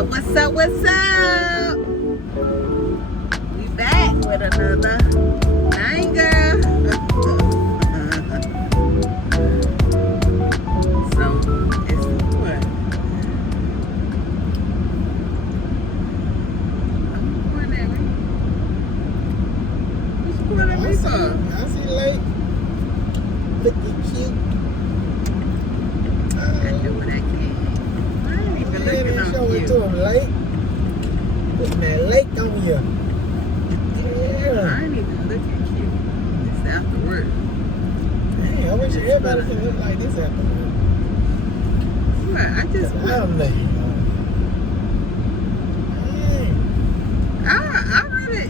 What's up? We back with another banger. So, it's what? I'm pointing at me. What's pointing at me for? I see late. Looking cute. I do what I can. I ain't even looking on Show it you. to him late. Putting that lake on you. Yeah. I ain't even looking cute. It's after work. Hey, I wish everybody could look like this after work. What? I just I'm there. I really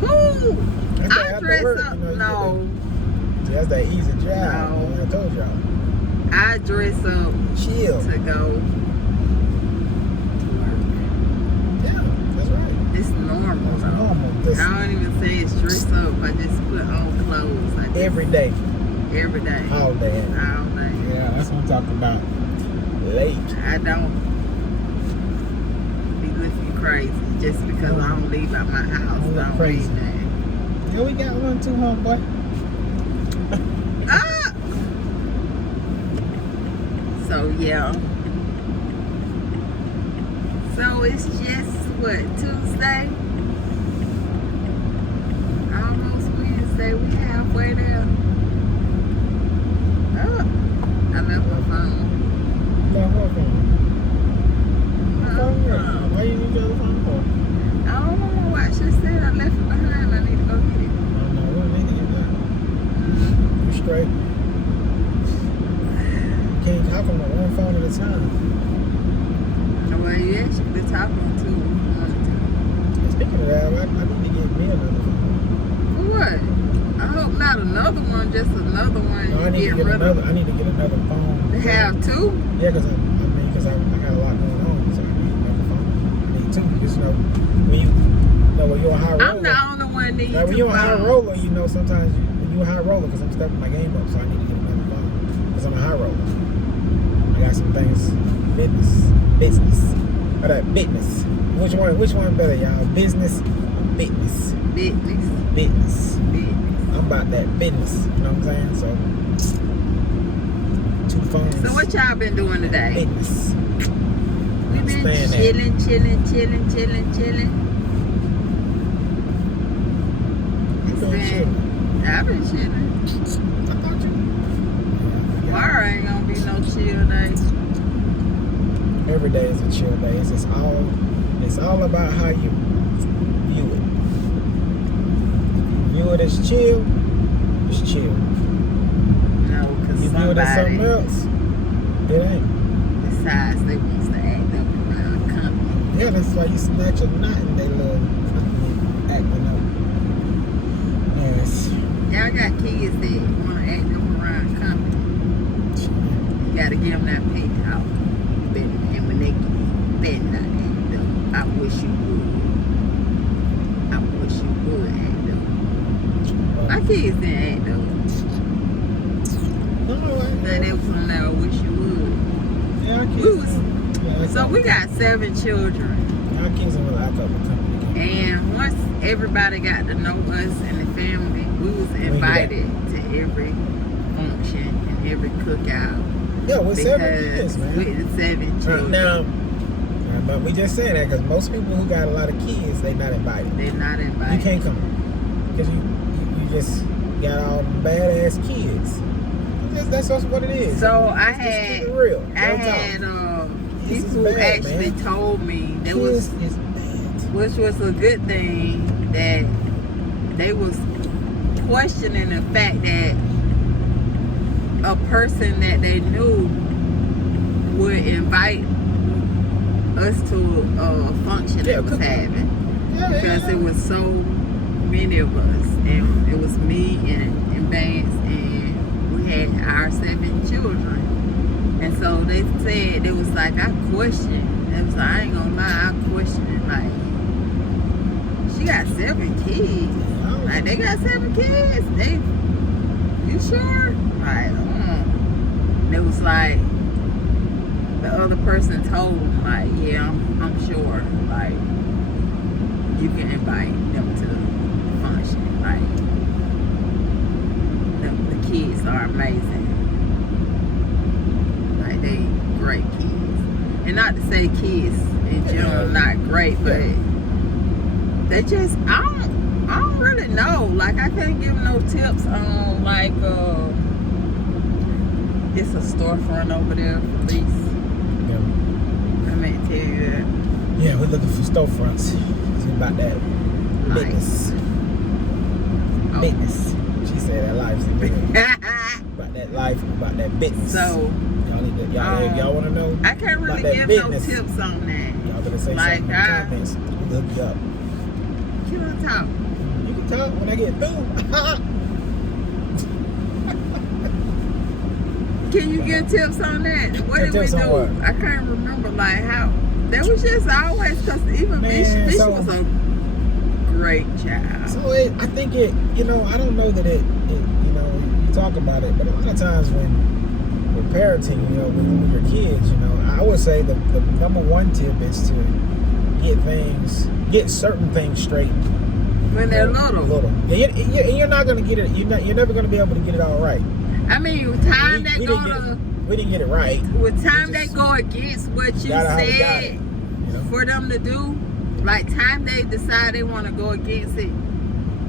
who That's I that after dress work, up. you know, you No, See, that's that easy job. No. I told y'all. I dress up Chill. to go to work. Yeah, that's right. It's normal That's though. normal. I don't even say it's dress up. I just put on clothes. I just, Every day. every day. All day. All day. Yeah, that's what I'm talking about. Late. I don't be looking crazy just because I don't leave out my house. Don't look Don't crazy. leave that. Yeah, we got one too, homeboy. Ah! So yeah. So it's just what, Tuesday? Almost Wednesday. We halfway there. Oh, I left my phone. No, what phone? My Phone? phone. Why you need your phone for? I don't know what she said. I left it behind. I need to go get it. Oh, no, we don't need to get that. You straight. You can't talk on the one phone at a time. Well, you actually talk on two. And speaking of that, I need to get me another phone. For what? I hope not another one, just another one. No, I need to get another. I need to get another phone. To have two? Yeah, because I got a lot going on, so I need another phone. I need two. Because when you're a high roller. I'm the only one that needs Like, when two you're a high phones. sometimes when you're a high roller, because I'm stepping my game up, so I need to get another phone. Because I'm a high roller. I got some things, business. Or that business. Which one better, y'all? Business or business? Business. I'm about that business. You know what I'm saying? So, two phones. So what y'all been doing today? Business. We been Understand that. chilling. You been chilling. I've been chilling. I thought you. Tomorrow ain't gonna be no chill day. Every day is a chill day. It's all about how you view it. View it as chill, it's chill. No, because You view it as something else, it ain't. Besides, they used to act up around company. Yeah, that's why you snatch a knot and they love acting up. Yes. Y'all got kids that want to act up around company. You got to give them that pay out. And when they better not act up, I wish you would. Act up. My kids didn't act up. No, Now they was on there, I wish you would. yeah, our We kids. was, Yeah, so we got 7 children. our kids don't really act up with company. And once everybody got to know us and the family, we was invited to every function and every cookout. Yeah, with 7 Because kids, man. with the 7 children, But we just saying that because most people who got a lot of kids, they not invited. they're not invited. You can't come because you just got all the badass kids. That's just what it is. So I Let's just had, keep it real. I Real had This is people who bad, actually man. told me talk. there was, Kids is bad. which was a good thing, that they was questioning the fact that a person that they knew would invite us to a function Yeah, they was cookout. having, Yeah, because yeah. it was so many of us, and it was me and Vance, and we had our 7 children. And so they said, it was like, I questioned. It was like, I ain't gonna lie, I questioned it. Like, she got 7 kids. Like, they got 7 kids. You sure? Like, it was like, the other person told them, like, yeah, I'm sure, like, you can invite them to the function. Like, the kids are amazing. Like, they great kids. And not to say kids in general not great, but they just, I don't really know. Like, I can't give no tips on, like, it's a storefront over there for lease. Yeah. I meant to tell you that. Yeah, we're looking for storefronts. It's about that Like, business. oh. Business. She said that life's about that life, about that business. So, y'all need to, y'all want to know? I can't really about that give business. no tips on that. Y'all better say Like, something in the comments. We'll hook you up. You want to talk? You can talk when I get through. Can you give tips on that? What did we Tips on do? what? I can't remember, like, how. That was just always, because even Bish so- was a great child. So I think I don't know that it, you talk about it, but a lot of times when parenting, with your kids, I would say the number one tip is to get certain things straight When they're little. Yeah, you're not gonna get it. You're never gonna be able to get it all right. I mean, with time We they didn't get it right. with time they go against what you Got it. said for them to do, like time they decide they want to go against it.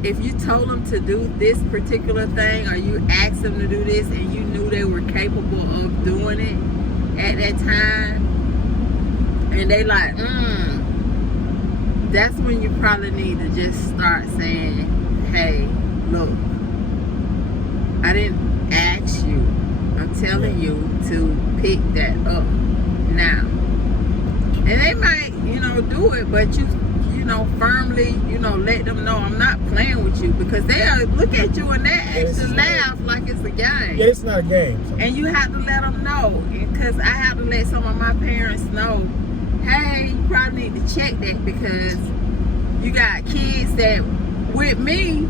If you told them to do this particular thing, or you asked them to do this, and you knew they were capable of doing it at that time, and they like, that's when you probably need to just start saying, hey, look, I didn't ask you. I'm telling you to pick that up now. And they might, do it, but you firmly, let them know I'm not playing with you, because they'll look at you and they actually laugh like it's a game. Yeah, it's not a game. So. And you have to let them know, because I have to let some of my parents know, hey, you probably need to check that, because you got kids that, with me,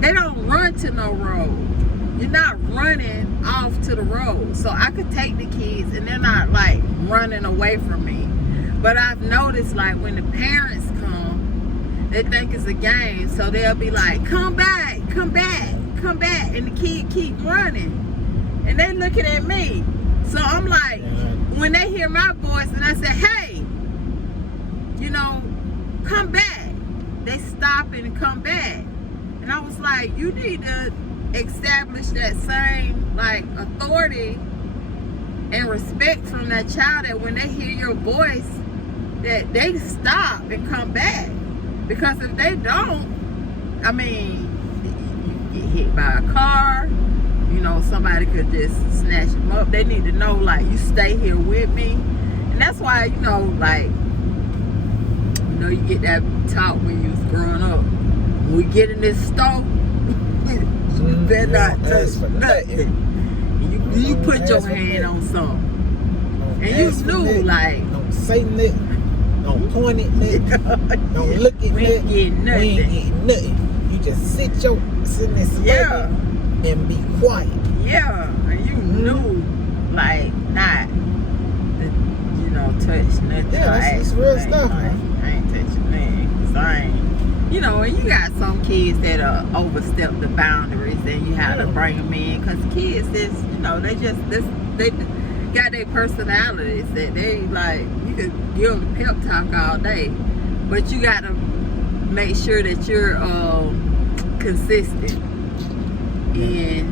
they don't run to no road. You're not running off to the road. So I could take the kids and they're not like running away from me. But I've noticed, like, when the parents come, they think it's a game. So they'll be like, come back, come back, come back. And the kid keep running. And they looking at me. So I'm like, when they hear my voice and I say, hey, come back, they stop and come back. And I was like, you need to establish that same, like, authority and respect from that child, that when they hear your voice, that they stop and come back. Because if they don't, I mean, you get hit by a car, somebody could just snatch them up. They need to know, like, you stay here with me. And that's why, you get that talk when you was growing up. When we get in this store, you better not touch nothing. You put your hand on something. And you knew, like, don't say nothing, don't point at nothing, don't look at we ain't getting nothing. We ain't getting nothing. You just sit in this and be quiet. Yeah, and you knew, like, not to, touch nothing. Yeah, that's real stuff, man. I ain't touching nothing, because I ain't. And you got some kids that overstep the boundaries, and you have to bring them in, because kids is, they got their personalities that they, like, you could give them the pep talk all day, but you got to make sure that you're consistent in,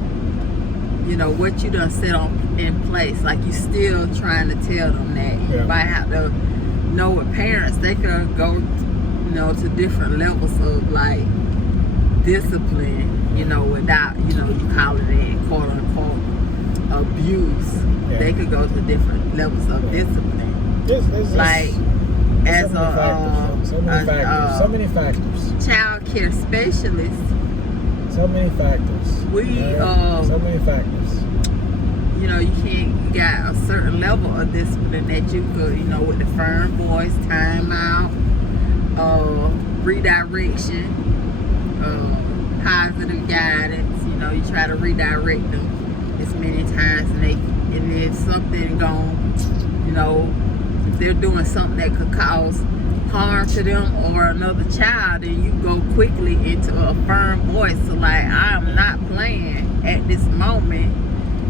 what you done set in place. Like, you still trying to tell them that. You might have to know with parents, they could go, to different levels of, like, discipline, without, you calling it, quote unquote, abuse. Yeah. They could go to different levels of discipline. Like, as so many factors. Child care specialist, so many factors. So many factors. You got a certain level of discipline that you could, with the firm voice, timeout, redirection, positive guidance. You try to redirect them as many times, and if something gone, you know, if they're doing something that could cause harm to them or another child, then you go quickly into a firm voice. So like, I'm not playing at this moment,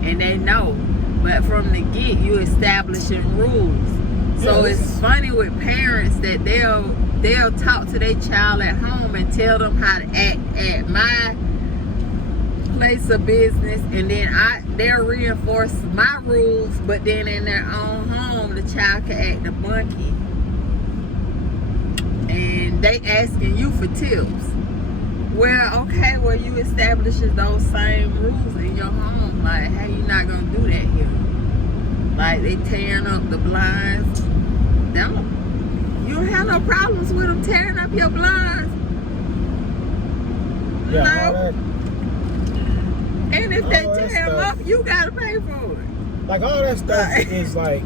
and they know. But from the get, you establishing rules. So it's funny with parents that they'll talk to their child at home and tell them how to act at my place of business, and then they'll reinforce my rules, but then in their own home the child can act a monkey, and they asking you for tips. Well, okay, well, you establishes those same rules in your home. Like, how you not gonna do that here? Like, they tearing up the blinds. You don't have no problems with them tearing up your blinds. Yeah, No. And if they tear them up, you gotta pay for it. Like, all that stuff is like,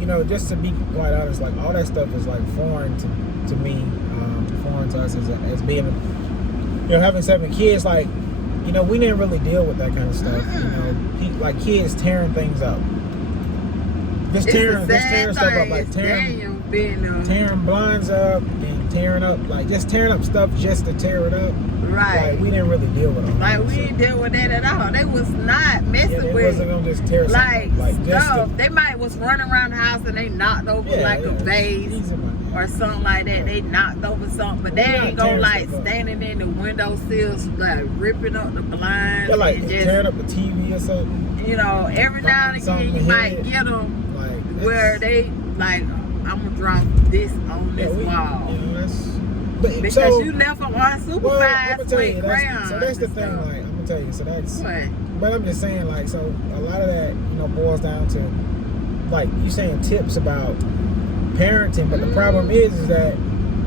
you know, just to be quite honest, like, all that stuff is like foreign to me, foreign to us as being, you know, having 7 kids. Like, you know, we didn't really deal with that kind of stuff. You know, like kids tearing things up, just tearing stuff up, like tearing blinds up and tearing up, like just tearing up stuff just to tear it up. Right. Like, we didn't really deal with them. Like, we didn't deal with that at all. They was not messing they with. Wasn't gonna just tear like stuff. They might was running around the house and they knocked over a vase or something like that. They knocked over something, but they ain't gonna like standing in the windowsills like ripping up the blinds. Yeah, like and just tearing up the TV or something. You know, every now and again you might get them like where they like, I'm gonna drop this on this wall. You know, because you left them unsupervised with crayons. So that's the thing, like, I'm gonna tell you, so that's what? But I'm just saying, like, so a lot of that, you know, boils down to, like, you saying tips about parenting, but the problem is that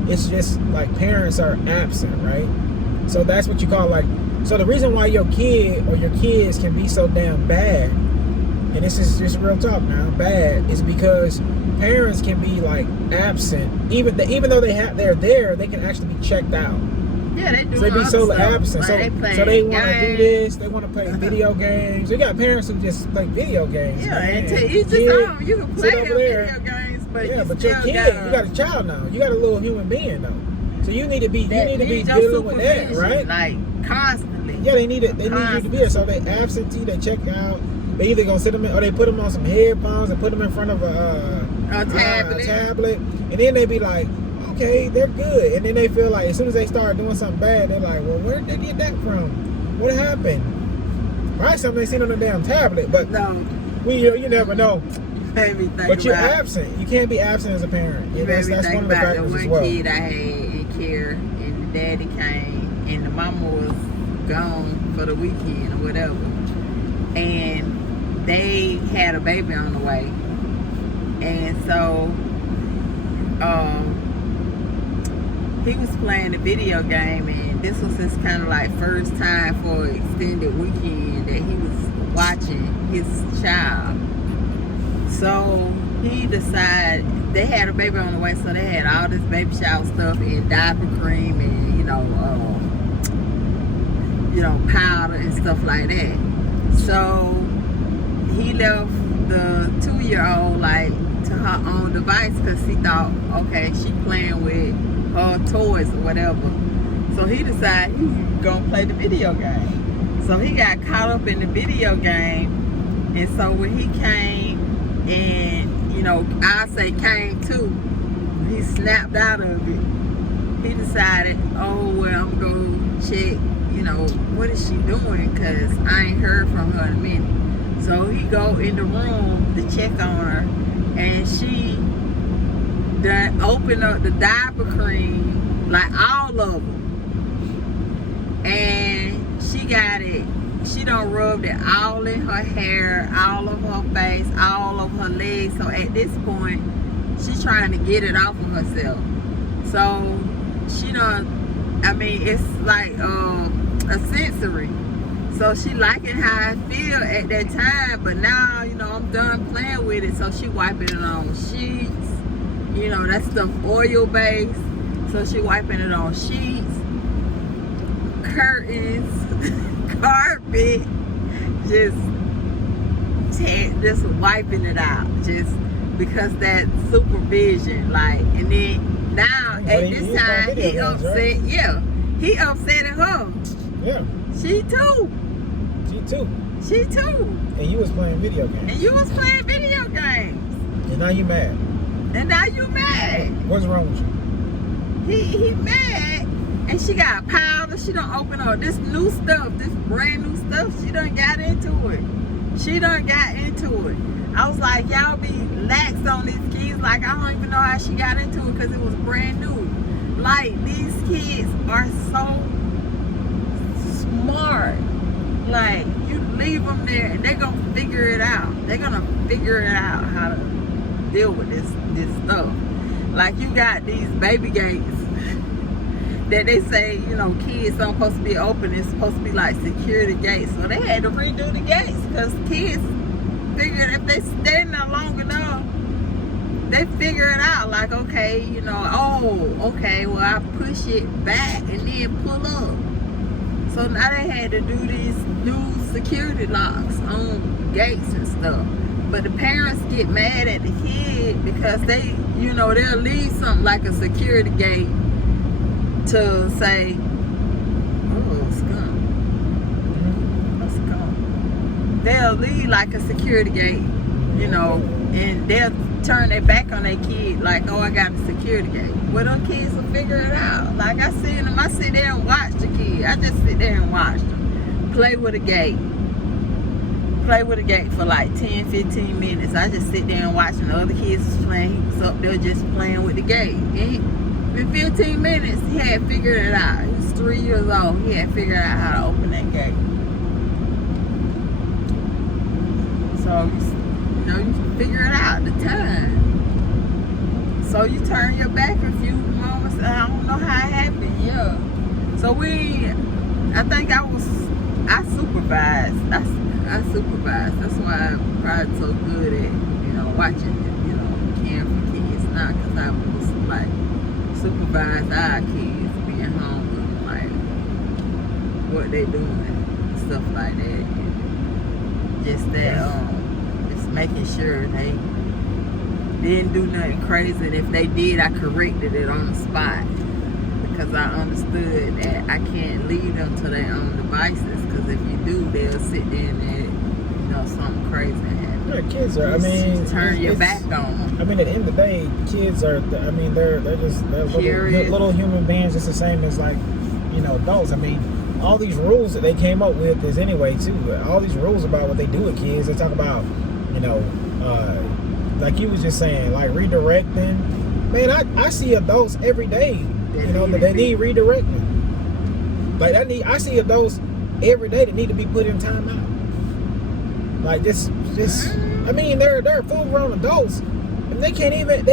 it's just like parents are absent, right? So that's what you call, like, so the reason why your kid or your kids can be so damn bad, and this is just real talk now, bad, is because parents can be like absent, even though they're there, they can actually be checked out. Yeah, they do. So they be so absent. Like so they want to do this. They want to play video games. We got parents who just play video games. Yeah, man. and to each his own. You can play video games, but yeah, you but still your kid, you got a child now. You got a little human being though. So you need to be dealing with that, right? Like constantly. Yeah, they need it. They need you to be there. So they absentee. They check out. They either gonna sit them in, or they put them on some headphones and put them in front of a tablet, and then they be like, okay, they're good, and then they feel like as soon as they start doing something bad, they're like, well, where did they get that from? What happened? Right, something they seen on the damn tablet, but no, you never know. But you're absent. You can't be absent as a parent. You that's think one of the about factors the as one well. kid I had in care, and the daddy came, and the mama was gone for the weekend or whatever, and they had a baby on the way, and so he was playing a video game, and this was his kind of like first time for an extended weekend that he was watching his child. So he decided, they had a baby on the way, so they had all this baby shower stuff and diaper cream and powder and stuff like that. So he left the 2-year-old like to her own device because he thought, okay, she playing with her toys or whatever. So he decided he was gonna play the video game. So he got caught up in the video game, and so when he came, and I say came to, he snapped out of it. He decided, oh well, I'm gonna check, what is she doing? Cause I ain't heard from her in a minute. So he go in the room to check on her, and she done opened up the diaper cream, like all of them, and she got it. She done rubbed it all in her hair, all of her face, all of her legs. So at this point, she's trying to get it off of herself. So she done, it's like a sensory. So she liking how I feel at that time, but now, I'm done playing with it. So she wiping it on sheets. That stuff oil based. So she wiping it on sheets, curtains, carpet, just wiping it out. Just because that supervision, like, and then now at this time he upset, right? Yeah, he upset at her. Yeah. She too. She too. And you was playing video games. And now you mad. What's wrong with you? He mad. And she got powder. She done open up this new stuff, this brand new stuff. She done got into it. I was like, y'all be lax on these kids. Like, I don't even know how she got into it because it was brand new. Like, these kids are so smart. Like, you leave them there and they're going to figure it out. They're going to figure it out how to deal with this stuff. Like, you got these baby gates that they say, you know, kids aren't supposed to be open. It's supposed to be like security gates. So they had to redo the gates because kids figured if they stand there long enough, they figure it out. Like, okay, you know, oh, okay, well, I push it back and then pull up. So now they had to do these new security locks on gates and stuff. But the parents get mad at the kid because they, you know, they'll leave something like a security gate to say, oh, skunk. They'll leave like a security gate, you know, and they'll turn their back on their kid like, oh, I got a security gate. Well, them kids will figure it out. Like, I seen them, I sit there and watch the kid. I just sit there and watch them play with a gate. Play with a gate for like 10, 15 minutes. I just sit there and watch them. The other kids was playing. He was up there just playing with the gate. And in 15 minutes, he had figured it out. He was 3 years old. He had figured out how to open that gate. So, you know, you figure it out at the time. So you turn your back a few moments. I don't know how it happened. Yeah. So I think I supervised. I supervised. That's why I'm probably so good at, you know, watching, you know, caring for kids now, because I was like supervise our kids being home and like what they doing, stuff like that. And just that, just making sure they didn't do nothing crazy. And if they did, I corrected it on the spot. Because I understood that I can't leave them to their own devices. Because if you do, they'll sit there and you know, something crazy happen. Yeah, kids are. I mean, turn your back on them. I mean, at the end of the day, kids are. I mean, they're little human beings, just the same as like, you know, adults. I mean, all these rules that they came up with is anyway too. All these rules about what they do with kids. They talk about, you know, like you was just saying, like redirecting. Man, I see adults every day. You know, they need redirecting. Like I see adults every day that need to be put in timeout. Like just I mean, they're full-grown adults, and they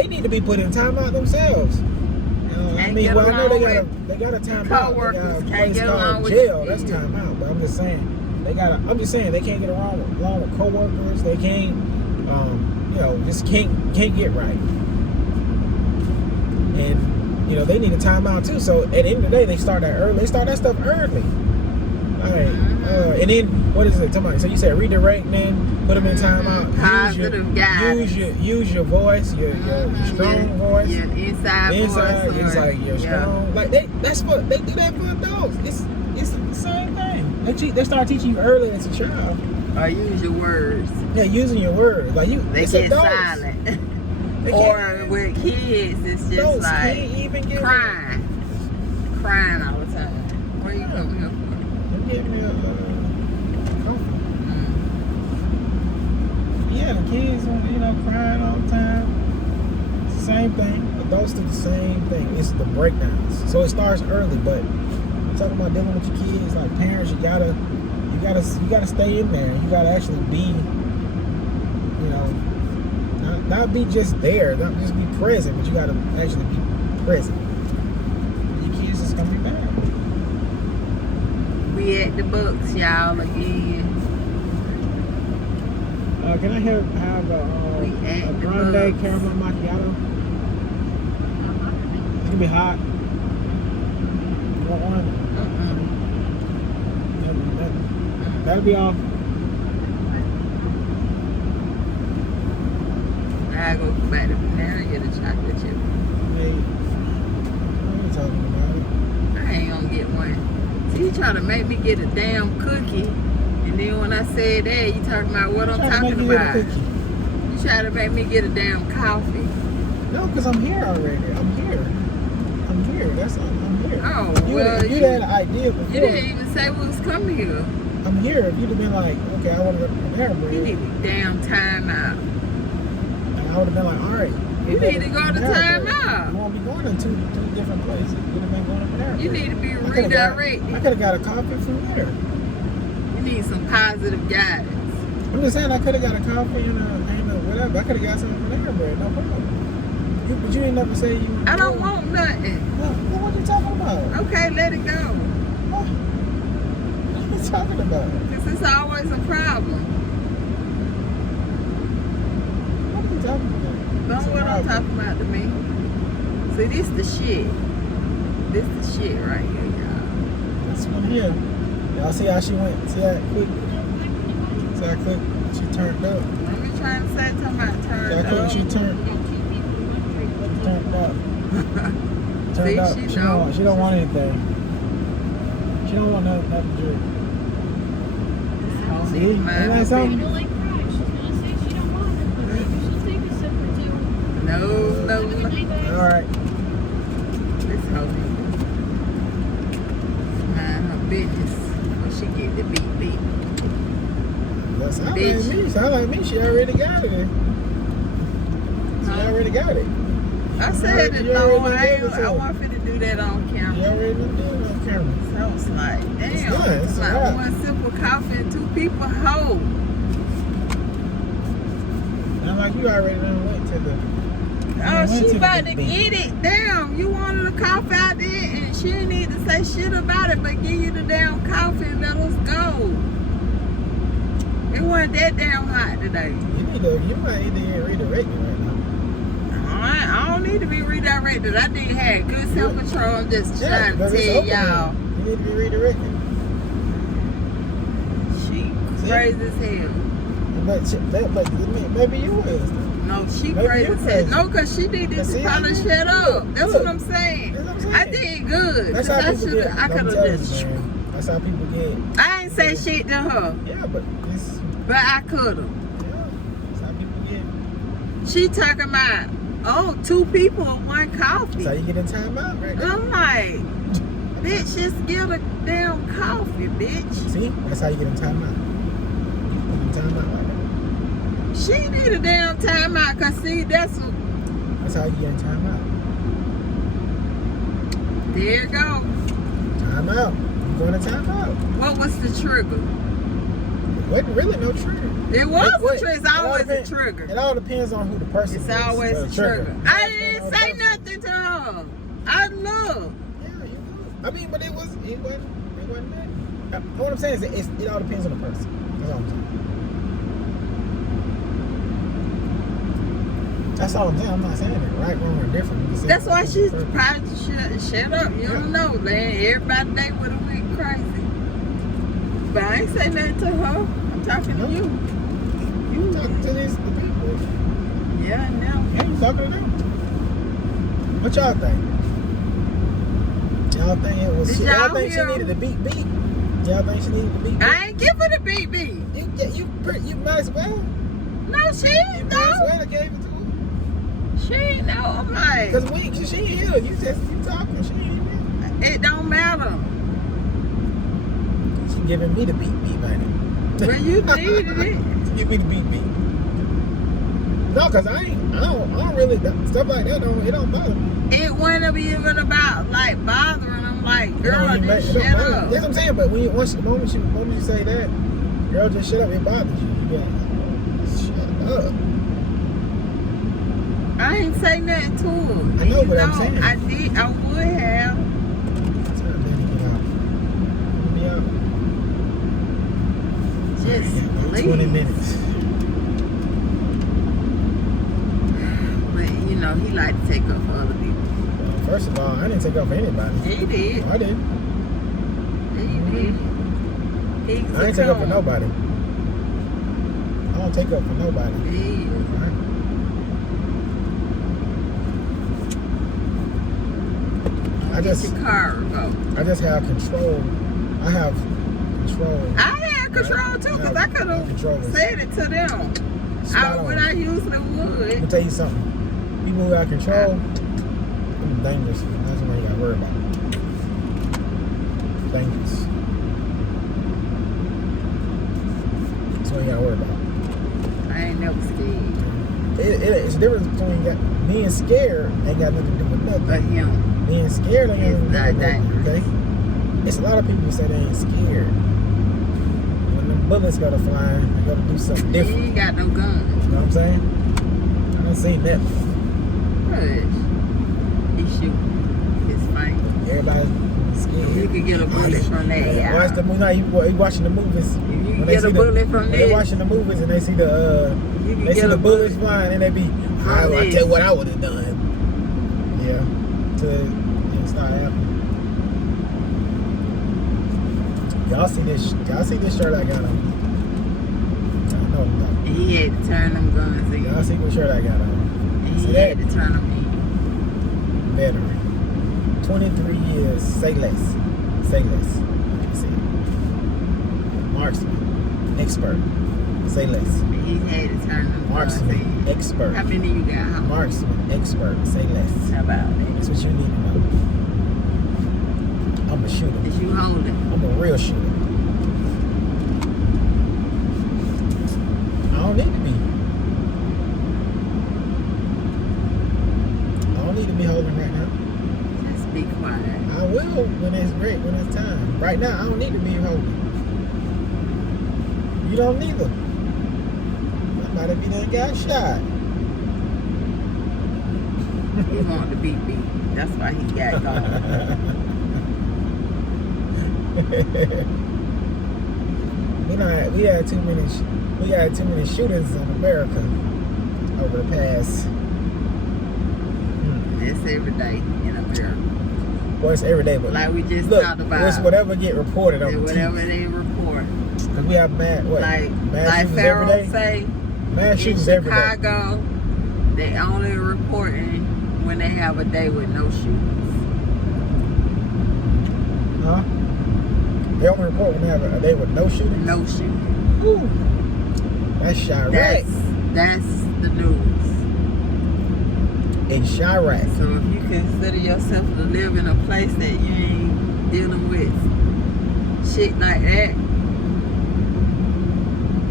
need to be put in timeout themselves. I mean, well, I know they got a timeout. They got a place called jail. That's timeout. But I'm just saying they can't get along with coworkers. They can't, you know, just can't get right. And you know, they need a timeout too. So at the end of the day, they start that early. They start that stuff early. All right. And then what is it? So you said redirecting, put them in timeout. Positive guidance. Use your voice, your strong voice. Your inside voice. It's like your strong. Like that's what they do that for adults. It's the same thing. They start teaching you early as a child. Or use your words. Yeah, using your words. Like they get adults. silent. Or with kids, it's just like crying all the time. Where you coming here for? I'm getting me a coffee. Yeah, the kids, you know, crying all the time. It's the same thing. Adults do the same thing. It's the breakdowns. So it starts early, but I'm talking about dealing with your kids. Like parents, you gotta stay in there. You gotta actually be, you know. Not be just there, not just be present, but you gotta actually be present. Your kids is gonna be bad. We at the books, y'all, again. Can I have a grande caramel macchiato? It's gonna be hot. You want one? That'll be all. I go back to Panera and get a chocolate chip. Hey, what are you talking about? I ain't gonna get one. See, you trying to make me get a damn cookie, and then when I said that, you talking about what I'm talking about. You trying to make me get a damn coffee. No, because I'm here already. I'm here. I'm here. Oh, You had an idea before. You didn't even say we was coming here. I'm here. If you'd have been like, okay, I want to go to Panera Bread. You need a damn time out. And I would have been like, all right. You need to go to time out. You won't be going to two different places. You'd have been going to Panera Bread. You need to be redirected. I could have got a coffee from there. You need some positive guidance. I'm just saying I could have got a coffee and a whatever. I could have got some from Panera Bread. No problem. But you didn't never say you. I don't want nothing. What are you talking about? Okay, let it go. What are you talking about? Because it's always a problem. What are you talking about? Don't what I'm talking about to me. See, this the shit. This the shit right here, y'all. This one here. Y'all see how she went? See how quick? See how quick she turned up? Let me try and say something about See turned how quick up. she turned up? See, Turned up. She don't want anything. She don't want nothing to drink. See? Ain't that something? Like fries. She's gonna say she don't want it. Maybe she'll take a sip or two. No. Alright. This hoe mind her business when she get the beat. That sound like me. She already got it. She already got it. I said it though. I want for you to do that on camera. You already did it on camera. So it's like, damn. It's like right. one simple coffee and two people hold. And I'm like, you already done went to the. Oh, she about to get it. Damn, you wanted a coffee out there and she didn't need to say shit about it, but give you the damn coffee and let us go. It wasn't that damn hot today. You might need to get redirected right now. I don't need to be redirected. I did have good self-control. I'm just trying to tell y'all. You need to be redirected. She crazy as hell. But maybe you was. No, she Maybe crazy you as hell. crazy. No, because she needed to probably shut up. That's what I'm saying. That's what I'm saying. I did good. That's how people get. I could have just. That's how people get. I ain't say shit to her. Yeah, but this. But I could have. Yeah, that's how people get. She talking about, oh, 2 people and 1 coffee. That's how you get in timeout right now. I'm like, bitch, just give a damn coffee, bitch. See, that's how you get in timeout. You get in timeout right now. She need a damn timeout, because see, that's how you get in timeout. There you go. Timeout. You going to timeout. What was the trigger? It wasn't really no trigger. It was a trigger. It's always a trigger. It all depends on who the person is. It's always a trigger. I didn't say person. nothing to her. I look. Yeah, you could. I mean, but it wasn't that. What I'm saying is it all depends on the person. That's all I'm saying. That's all I'm saying. I'm not saying it right, wrong, or different. That's why she's probably shut up. You don't know, man. Everybody they would have went crazy. But I ain't say nothing to her. I'm talking to you. You talking to the people. Yeah, now. Yeah, you talking to them. What y'all think? Y'all think it was? Y'all think she needed a beat? Y'all think she needed a beat? I ain't give her the beat. You might as well. No, she You ain't might as know. well have gave it to her. She ain't know. I'm like, Cause she ain't here. You talking. She ain't here. it don't matter. She giving me the beat right now. Well, you needed it. She give me the beat. No, cause I don't really stuff like that. It don't bother me. It wasn't even about like bothering. I'm like, girl, just shut up. That's what I'm saying. But when the moment you say that, girl, just shut up. It bothers you. You be like, shut up. I ain't say nothing to her. I know what I'm saying. I did. I would have. Time to get out. Just leave. 20 minutes. But you know, he like to take up for other people. First of all, I didn't take up for anybody. He did. I didn't. He did. I ain't take up for nobody. I don't take up for nobody. Yeah. Right? Get your car revoked. I just have control. I have control. I had control too, because I could have said it to them. What I usually would. Let me tell you something. People who have control, them dangerous. That's what you gotta worry about. Dangerous. That's what you gotta worry about. I ain't never scared. It's a difference between being scared ain't got nothing to do with nothing. But him. Being scared ain't It's got nothing to do not with nothing. Okay? It's a lot of people who say they ain't scared. When the bullets go to flying, they gotta do something He different. ain't got no guns. You know what I'm saying? I done seen that. Hush. He shooting his finger. Everybody scared. You could get a bullet from that. Watch the movie. Now you watching the movies. If you When can they get a see bullet from when they this, watching the movies and they see the you can they see get the a bullets bullet. flying and they be, I this. tell you what I would have done. Yeah. Till it start happening. Y'all see this shirt I got on? I know what I'm talking He had to turn them guns in. about. Y'all see what shirt I got on? And See he that? had to turn them in. Veteran. 23 years. Say less. Say less. See it. Marksman. Expert. Say less. And he had to turn them guns Marksman. in. Expert. How many you got? How much? Marksman. Expert. Say less. How about it? That's what you need to know. I'm a shooter. Did you hold it? I'm a real shooter. I don't need to be. I don't need to be holding right now. Just be quiet. I will when it's great, when it's time. Right now, I don't need to be holding. You don't neither. I might have been done got shot. He wanted to be beat. That's why he got gone. we had too many shootings in America over the past. It's every day in America. Well, it's every day, but Like we just look, talked about. it's whatever get reported on the Whatever they report. Because we have mass shootings Pharaoh every day. say, Mass in shootings every day. Chicago, they only reporting when they have a day with no shootings. Huh? They only report when they have a day with no shootings. No shooting. Ooh, that's Chirac. That's the news. In Chirac. So if you consider yourself to live in a place that you ain't dealing with shit like that,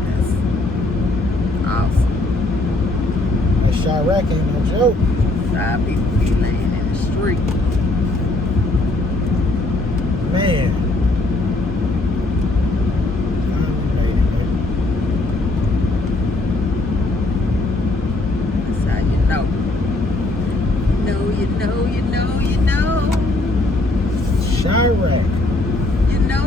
that's awesome. That Chirac ain't no joke. So I be laying in the street. Man. That's how you know. You know. Chirac. You know.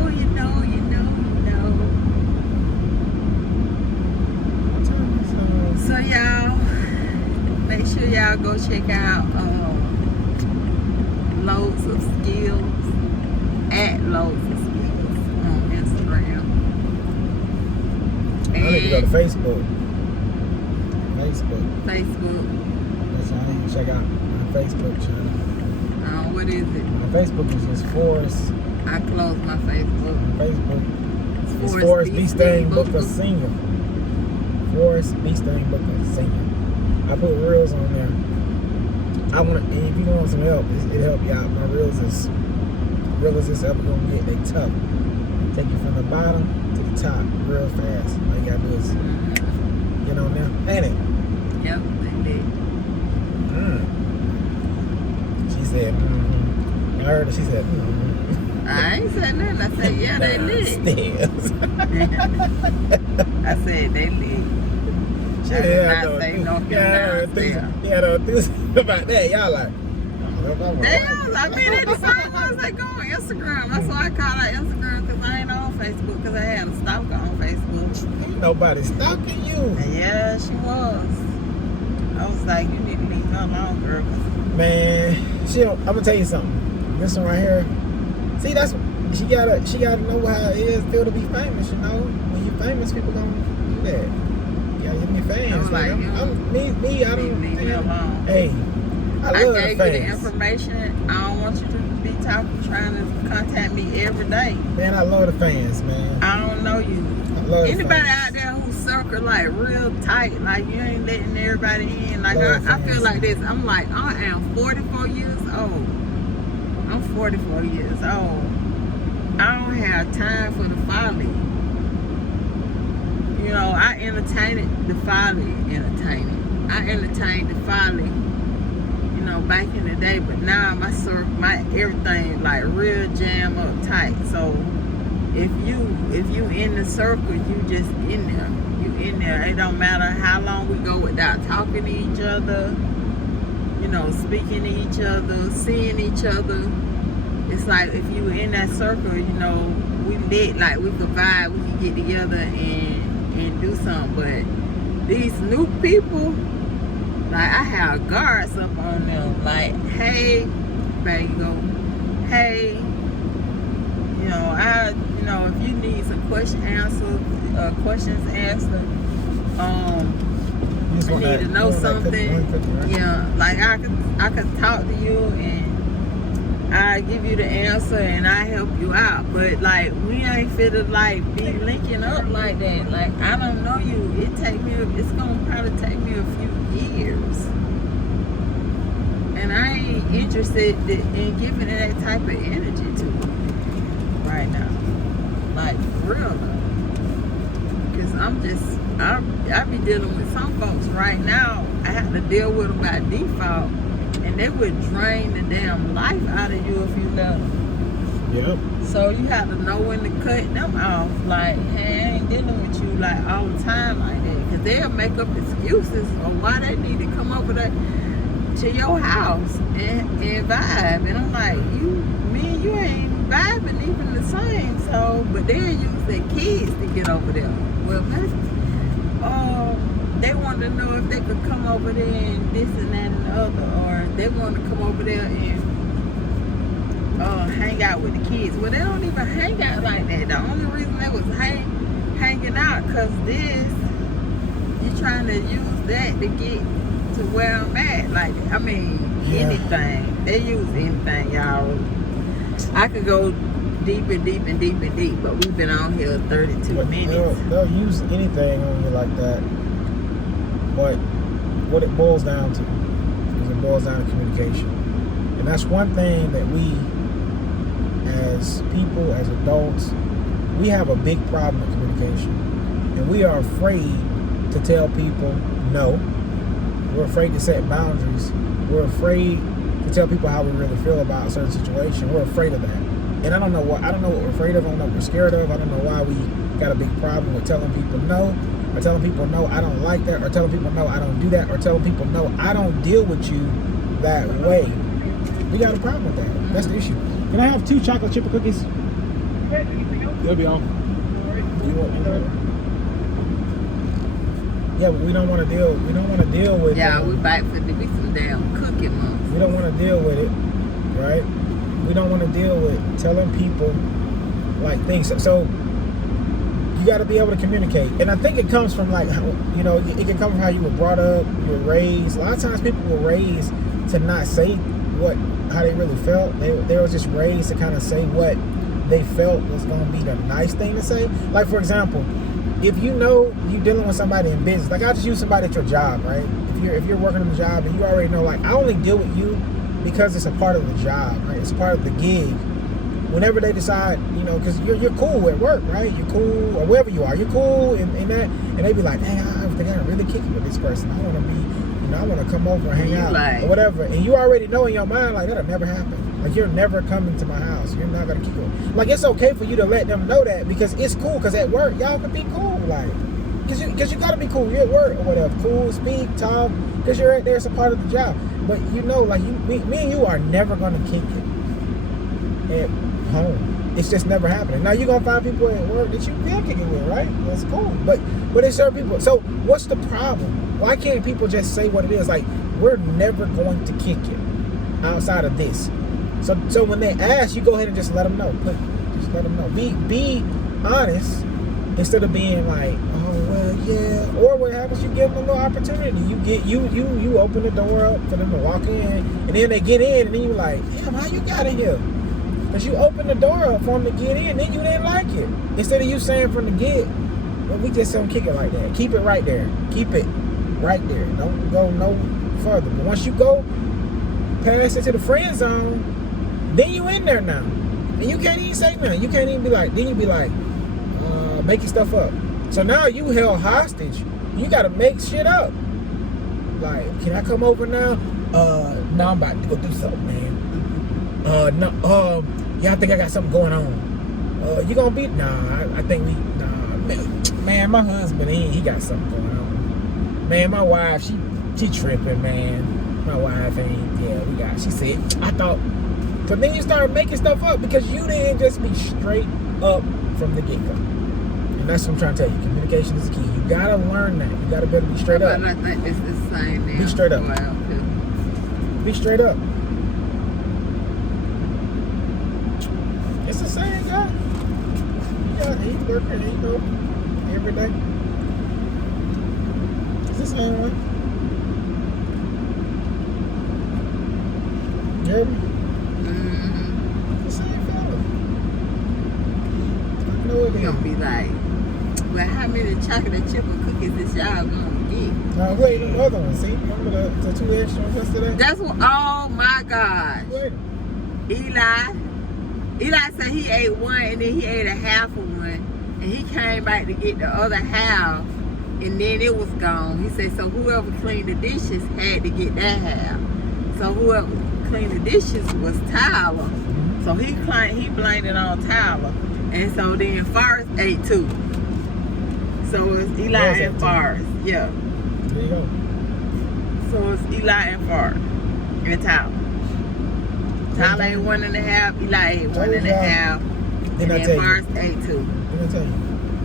So y'all, make sure y'all go check out Loads of Skills at Loads of Skills on Instagram. I need to go to Facebook. Facebook. That's how I need to check out my Facebook channel. What is it? My Facebook is just Forrest. I closed my Facebook. Facebook. It's Forrest B. Stain Booker Senior. Forrest B. Stain Booker Senior. I put reels on there. If you want some help, it help you out. My reels is ever gonna get. They tough. Take you from the bottom to the top real fast. All you gotta do is get on there. Ain't it? Yep, they did. She said, I heard her. She said, I ain't said nothing. I said, yeah, they lit. Downstairs. I said, they lit. I did not say no downstairs. Yeah, no enthusiasm about that. Y'all like, Damn, I mean, they the same ones that go on Instagram. That's why I call it Instagram, because I ain't on Facebook, because I had a stalker on Facebook. Ain't nobody stalking you. And yeah, she was. I was like, you need to leave her alone, girl. Man, I'm gonna tell you something. This one right here. See, she gotta know how it is feel to be famous. You know, when you're famous, people gonna do that. You gotta give me fans. I'm like, I don't. Leave me alone. Hey, I love gave the you the fans. information. I don't want you to be trying to contact me every day. Man, I love the fans, man. I don't know you. I love the Anybody fans. out there who circle like real tight, like you ain't letting everybody in. Like Love I feel fans. like this. I'm like, I am 44 years old. I'm 44 years old. I don't have time for the folly. You know, I entertained the folly, I entertained the folly, you know, back in the day, but now my everything like real jam up tight. So if you in the circle, you just in there. You in there. It don't matter how long we go without talking to each other, you know, speaking to each other, seeing each other. It's like if you in that circle, you know, we lit, like we could vibe, we could get together and do something. But these new people, like I have guards up on them. Like, hey, there you go. Hey, you know, if you need some questions answered, I need to know something. Yeah, like I could talk to you and I give you the answer and I help you out. But like we ain't fit to like be linking up like that. Like I don't know you. It's gonna probably take me a few years. And I ain't interested in giving that type of energy to it right now. Like for real though. Cause I be dealing with some folks right now. I have to deal with them by default. And they would drain the damn life out of you if you let them. Yep. So you have to know when to cut them off. Like, hey, I ain't dealing with you like all the time like that. Because they'll make up excuses on why they need to come over there to your house and vibe. And I'm like, me and you ain't vibing even the same. So, but they'll use their kids to get over there. Well, they want to know if they could come over there and this and that and the other, or they want to come over there and hang out with the kids. Well, they don't even hang out like that. The only reason they was hanging out because you're trying to use that to get to where I'm at. Like, I mean, anything. They use anything, y'all. I could go deep and deep and deep and deep, but we've been on here 32 minutes. They'll use anything on you like that. But what it boils down to is it boils down to communication. And that's one thing that we, as people, as adults, we have a big problem with communication. And we are afraid to tell people no. We're afraid to set boundaries. We're afraid to tell people how we really feel about a certain situation. We're afraid of that. And I don't know what we're afraid of. I don't know what we're scared of. I don't know why we got a big problem with telling people no. Or telling people, no, I don't like that. Or telling people, no, I don't do that. Or telling people, no, I don't deal with you that way. We got a problem with that. That's the issue. Can I have 2 chocolate chip cookies? They'll be all. Yeah, but we don't want to deal. We don't want to deal with. Yeah, we back for to be some damn cooking months. We don't want to deal with it, right? We don't want to deal with telling people like things. So you got to be able to communicate, and I think it comes from like, you know, it can come from how you were brought up, you were raised. A lot of times people were raised to not say how they really felt. They were just raised to kind of say what they felt was going to be the nice thing to say. Like for example, if you know you're dealing with somebody in business, like I just use somebody at your job, right? If you're working on the job and you already know, like I only deal with you because it's a part of the job, right? It's part of the gig. Whenever they decide, you know, because you're cool at work, right? You're cool, or wherever you are, you're cool in that, and they be like, hey, I think I really kick it with this person. I want to be, you know, I want to come over and hang out, or whatever. And you already know in your mind, like, that'll never happen. Like, you're never coming to my house. You're not going to kick it. Like, it's okay for you to let them know that, because it's cool, because at work, y'all can be cool, like, because you got to be cool. You're at work, or whatever. Cool, speak, talk, because you're right there. It's a part of the job. But, you know, like, me and you are never going to kick it at home. It's just never happening. Now you're gonna find people at work that you can kick it with, right? That's cool. But there's certain people. So what's the problem? Why can't people just say what it is? Like, we're never going to kick it outside of this. So when they ask, you go ahead and just let them know. Just let them know. Be honest instead of being like, oh well, yeah. Or what happens? You give them a little opportunity. You open the door up for them to walk in, and then they get in, and then you like, damn, how you got in here? Because you opened the door up for them to get in, then you didn't like it. Instead of you saying from the get, well, we just don't kick it like that. Keep it right there. Keep it right there. Don't go no further. But once you go past it to the friend zone, then you in there now. And you can't even say nothing. You can't even be like, then you be like, making stuff up. So now you held hostage. You gotta make shit up. Like, can I come over now? No, I'm about to go do something, man. No, yeah, I think I got something going on. You gonna be? Nah, I think we, nah, man, my husband, he got something going on. Man, my wife, she tripping, man. My wife ain't, she said, I thought, so then you start making stuff up because you didn't just be straight up from the get-go. And that's what I'm trying to tell you. Communication is key. You gotta learn that. You gotta better be straight up. But I think it's the same now. Be straight up. Wow. Be straight up. It's the same guy. He's working, every day. It's the same one. You hear me? Mm-hmm. It's the same fella. I know it is. You're gonna be like, well, how many chocolate chip cookies is y'all gonna get? Now, wait, the other one, see? Remember the two extra ones yesterday? That's what, oh my gosh. Wait. Eli said he ate one and then he ate a half of one. And he came back to get the other half and then it was gone. He said, so whoever cleaned the dishes had to get that half. So whoever cleaned the dishes was Tyler. So he blamed it on Tyler. And so then Forrest ate two. So it's Eli and Forrest. Yeah. There you go. So it's Eli and Forrest. And Tyler. Tyler ate 1.5, Eli ate 1.5. And then Forrest ate two. Didn't I tell you?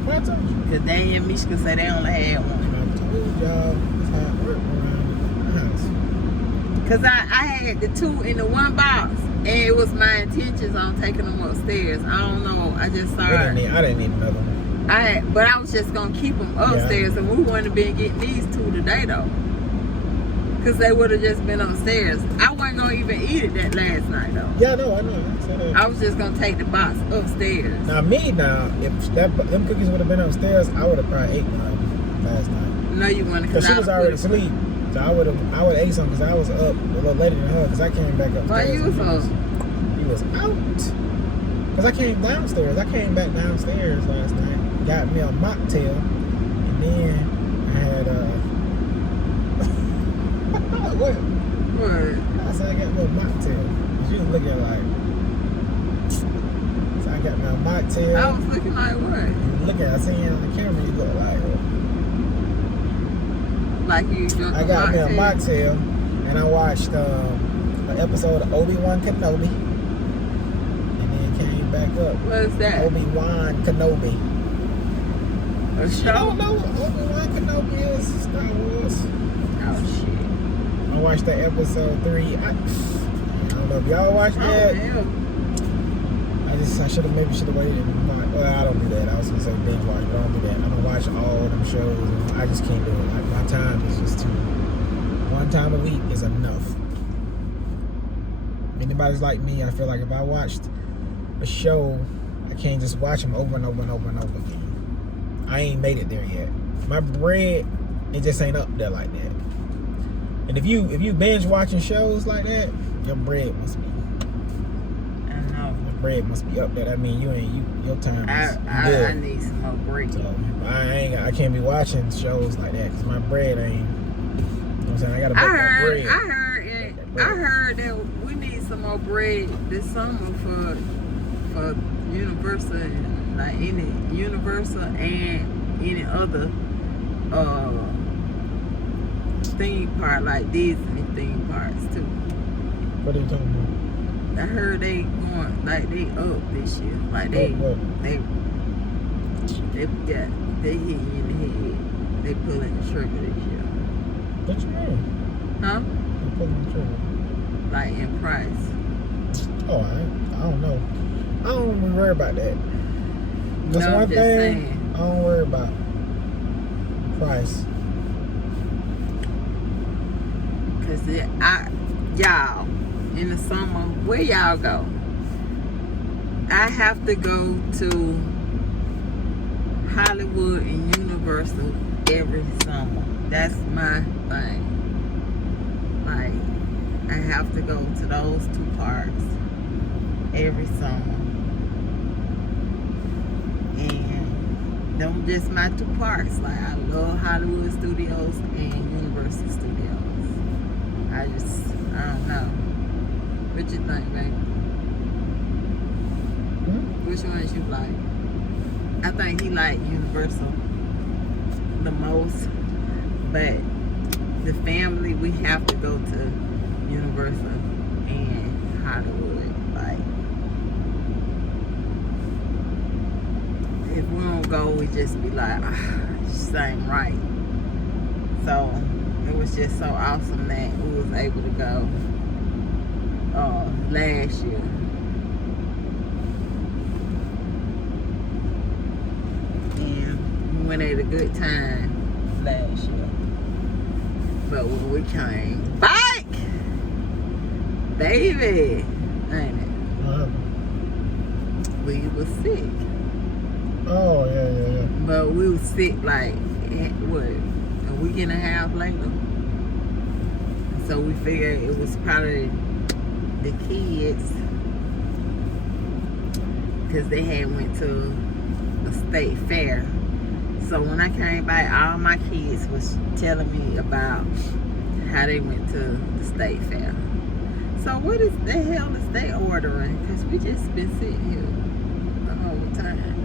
What I told you? Because Danny and Mishka said they only had one. I told y'all that's how it worked around the house. Because I had the two in the one box. And it was my intentions on taking them upstairs. I don't know. I just saw I didn't need another one. but I was just going to keep them upstairs. And we wouldn't have been getting these two today, though. Because they would have just been upstairs. I wasn't going to even eat it that last night, though. Yeah, I know. I was just going to take the box upstairs. Now, if them cookies would have been upstairs, I would have probably ate one last night. No, you wouldn't. Because she was already asleep. So I would have ate something because I was up a little later than her because I came back upstairs. Why you was up? He was out. Because I came downstairs. I came back downstairs last night. Got me a mocktail. And then I had what? What? I said I got me a mocktail. She was looking like. So I got me a mocktail. I was looking like what? You look at, I seen you on the camera. You look like. Like you drunk I got me a mocktail? mocktail, and I watched an episode of Obi-Wan Kenobi, and then came back up. What is that? Obi-Wan Kenobi. A You show? don't know what Obi-Wan Kenobi is? Star Wars. Oh, shit. I watched that episode 3. I don't know if y'all watched that. hell. I should have waited and watched. Well, I don't do that. I was gonna say binge watch, but I don't do that. I don't watch all of them shows. I just can't do it. Like, my time is just too. One time a week is enough. If anybody's like me, I feel like if I watched a show, I can't just watch them over and over and over and over again. I ain't made it there yet. My bread, it just ain't up there like that. And if you binge watching shows like that, your bread must be. Bread must be up there. I mean, your time is good. I need some more bread. So I can't be watching shows like that because my bread ain't. You know what I'm saying? I gotta make that bread. I heard that we need some more bread this summer for Universal, like any Universal and any other theme park, like Disney theme parks too. What are you talking about? I heard they going, like they up this year. Like they hit you in the head. They pulling the trigger this year. What you mean? Huh? They pulling the trigger. Like in price. Oh, I don't know. I don't even worry about that. That's No, one just thing saying. I don't worry about. Price. Cause y'all, in the summer, where y'all go? I have to go to Hollywood and Universal every summer. That's my thing. Like, I have to go to those two parks every summer. And them just my two parks. Like, I love Hollywood Studios and Universal Studios. I don't know. What you think, baby? Which ones you like? I think he liked Universal the most, but the family, we have to go to Universal and Hollywood. Like, if we don't go, we just be like, it just ain't right. So it was just so awesome that we was able to go last year. Went at a good time last year. But when we came back, baby, ain't it? We was sick. Oh, yeah. But we was sick like, what, a week and a half later. So we figured it was probably the kids, because they had went to the state fair. So when I came back, all my kids was telling me about how they went to the state fair. So what is the hell is they ordering? Because we just been sitting here the whole time.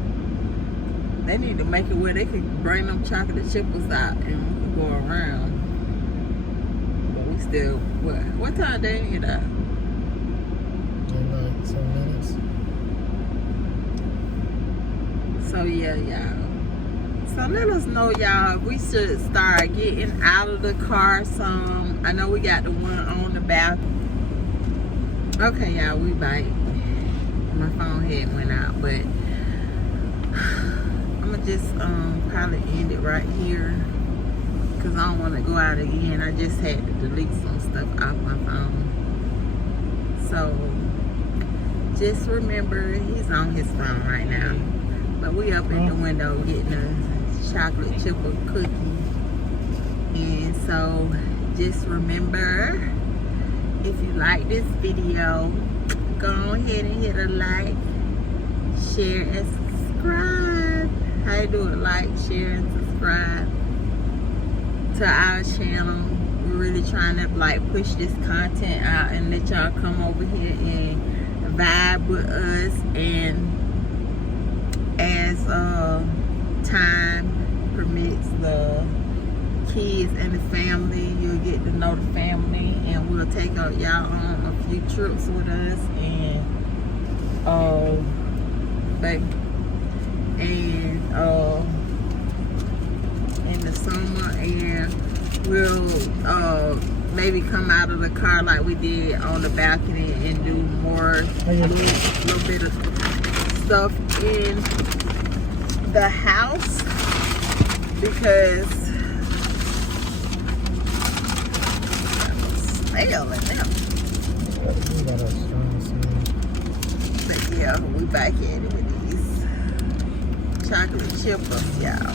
They need to make it where they could bring them chocolate chippers out and we could go around. But we still, what time they get out? 7 minutes. So yeah, y'all. So let us know, y'all, if we should start getting out of the car some. I know we got the one on the balcony. Okay, y'all, we back. My phone had went out, but I'm gonna just probably end it right here because I don't want to go out again. I just had to delete some stuff off my phone. So just remember, he's on his phone right now. But we up in the window getting a chocolate chipper cookie. And so just remember, if you like this video, go ahead and hit a like, share, and subscribe. How you do it? Like, share, and subscribe to our channel. We're really trying to like push this content out and let y'all come over here and vibe with us. And as time permits, the kids and the family, you'll get to know the family, and we'll take out y'all on a few trips with us, and in the summer, and we'll maybe come out of the car like we did on the balcony and do more, little bit of stuff in the house, because smell in them. But yeah, we back at it with these chocolate chippers, y'all.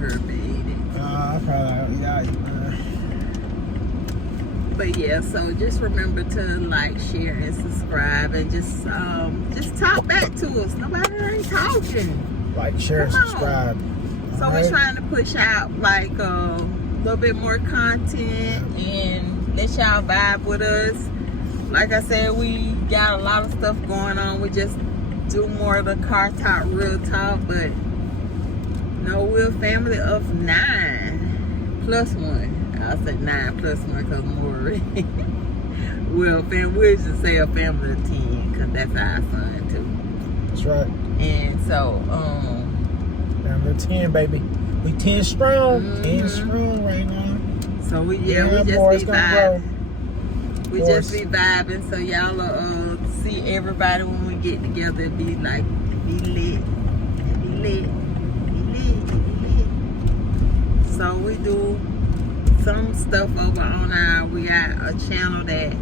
Her baby. I probably eat mine. But yeah, so just remember to like, share, and subscribe, and just talk back to us. Nobody ain't talking. Like, share, and subscribe. So we're trying to push out like a little bit more content and let y'all vibe with us. Like I said, we got a lot of stuff going on. We just do more of the car talk, real talk, but no, we're a family of 9 plus 1. I said 9 plus 1 because more. We'll just say a family of 10 because that's our son too. That's right. And so, family of 10, baby. We 10 strong. 10 strong right now. So we just be vibing. We just be vibing. So y'all will see everybody when we get together. It'll be like Be lit. Be lit. Be lit. Be lit. So we do some stuff over on we got a channel that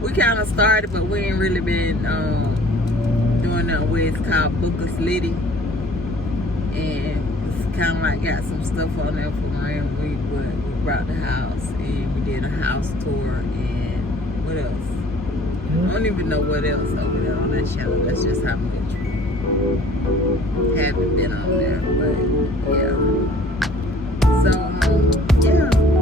we kind of started, but we ain't really been doing that with. It's called Booker's Liddy. And it's kind of like got some stuff on there for Rand Week, but we brought the house and we did a house tour and what else? I don't even know what else over there on that channel. That's just how much we haven't been on there, but yeah. So, yeah.